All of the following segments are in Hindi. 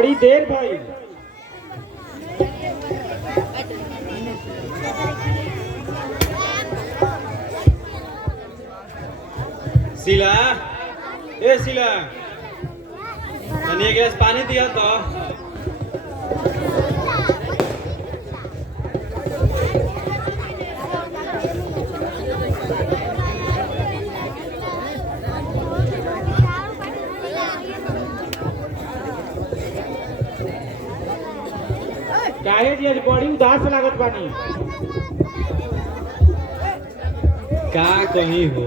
बड़ी देर भाई। शीला, ए शीला, एक गिलास पानी दिया तो। काहे जी आज बड़ी उदास लागत बानी। का कहीं हो,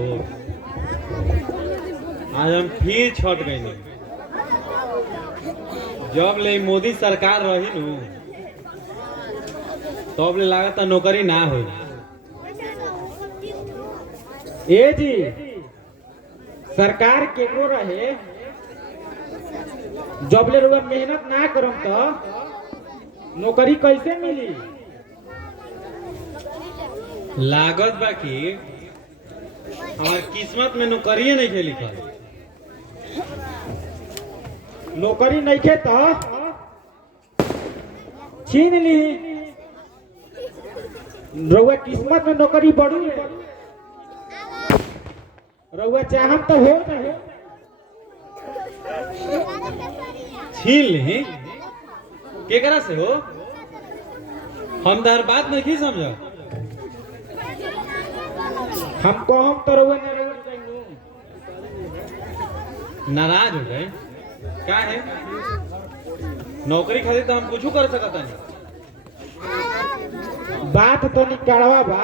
आज हम फिर छट गए। जब ले मोदी सरकार रही नु तब ले लागत नौकरी ना हो। ए जी सरकार केकरो रहे, जब ले रुआ मेहनत ना करम तो नौकरी कैसे मिली। लागत बा कि हमार किस्मत में नौकरी नहीं खे लिखल। नौकरी नहीं खे तो छीन ली। रउआ किस्मत में नौकरी बढ़ी है, रउआ चाहम तो हो जाए। छीन ली केकरा से हो? हम तार बात नहीं समझ। हम कहम तो रउआ नाराज हो गए। क्या है नौकरी खातिर तो हम कुछ कर सकता नहीं। बात तो निकलवा बा,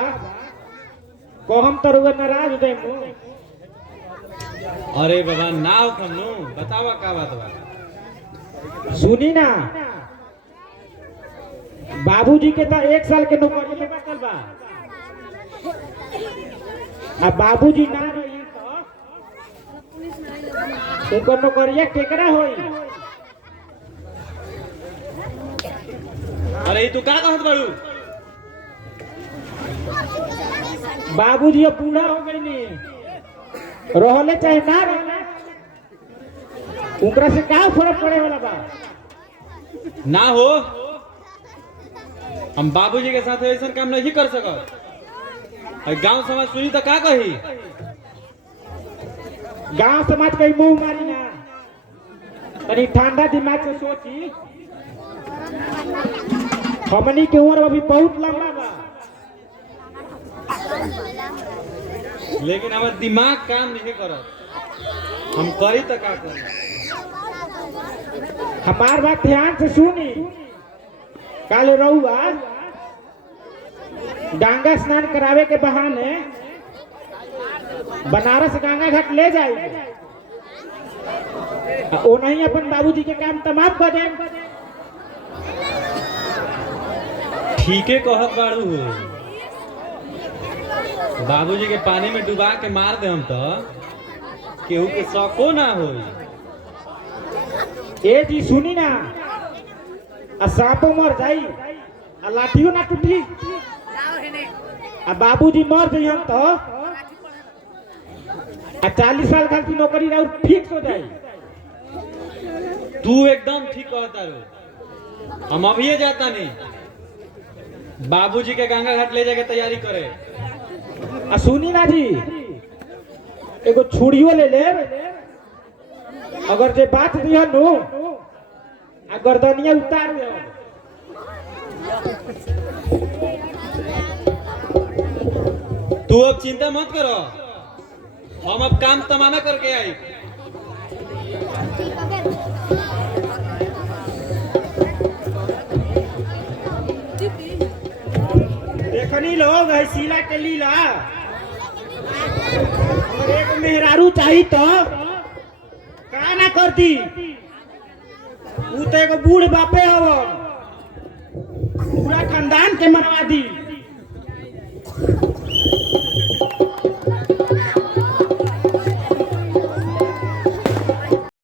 कहम तो रउआ नाराज हो जाए। अरे बाबा ना हो खमनू, बतावा का बात बा। सुनी ना, बाबूजी के तो 1 साल के नौकरी में बचल बा। अब बाबूजी ना रही तो एकर नौकरिया केकरा होई। अरे तू का कहत बाड़ू? बाबूजी अब बूढ़ा हो गई नी, रहले चाहे ना रहले उनकरा से का फर्क पड़े वाला बा। ना हो, हम बाबूजी के साथ ऐसा काम नहीं कर सकत। गांव समाज सुनी तो का कही? गांव समाज कहीं मुंह मारी ना, तनी ठंडा दिमाग से सोची। हमनी के उम्र अभी बहुत लंबा बा, लेकिन हमार दिमाग काम नहीं करत। हम करी तो का करी? हमार बात ध्यान से सुनी। कल रउआ गंगा स्नान करावे के बहाने बनारस गंगा घाट ले जाए, ओनही अपन बाबूजी के काम तमाम कर दे। ठीके कहत बाड़ू हो। बाबूजी के पानी में डुबा के मार दे हम तो केहू के शौको ना हो। ए जी सुनी ना, आ सांपो मर जाई, आ लाठियो ना टूटी, आ बाबूजी मर जाई हम तो 40 साल खातिर नौकरी रह फिक्स हो जाई। तू एकदम ठीक कहता रो। हम अभी जाता नहीं, बाबूजी के गंगा घाट ले जाके तैयारी करे। आ सुनी ना जी, एगो छुड़ियो ले ले, अगर जे बात दिया नु आ गर्दनिया उतार दे। तू अब चिंता मत करो, हम अब काम तमाना करके आई। देखनी लोग है शीला के लीला। और एक मेहरारू चाहिए तो का ना करती। ऊ तो एगो बूढ़ बापे हो, पूरा खानदान के मरवा दी।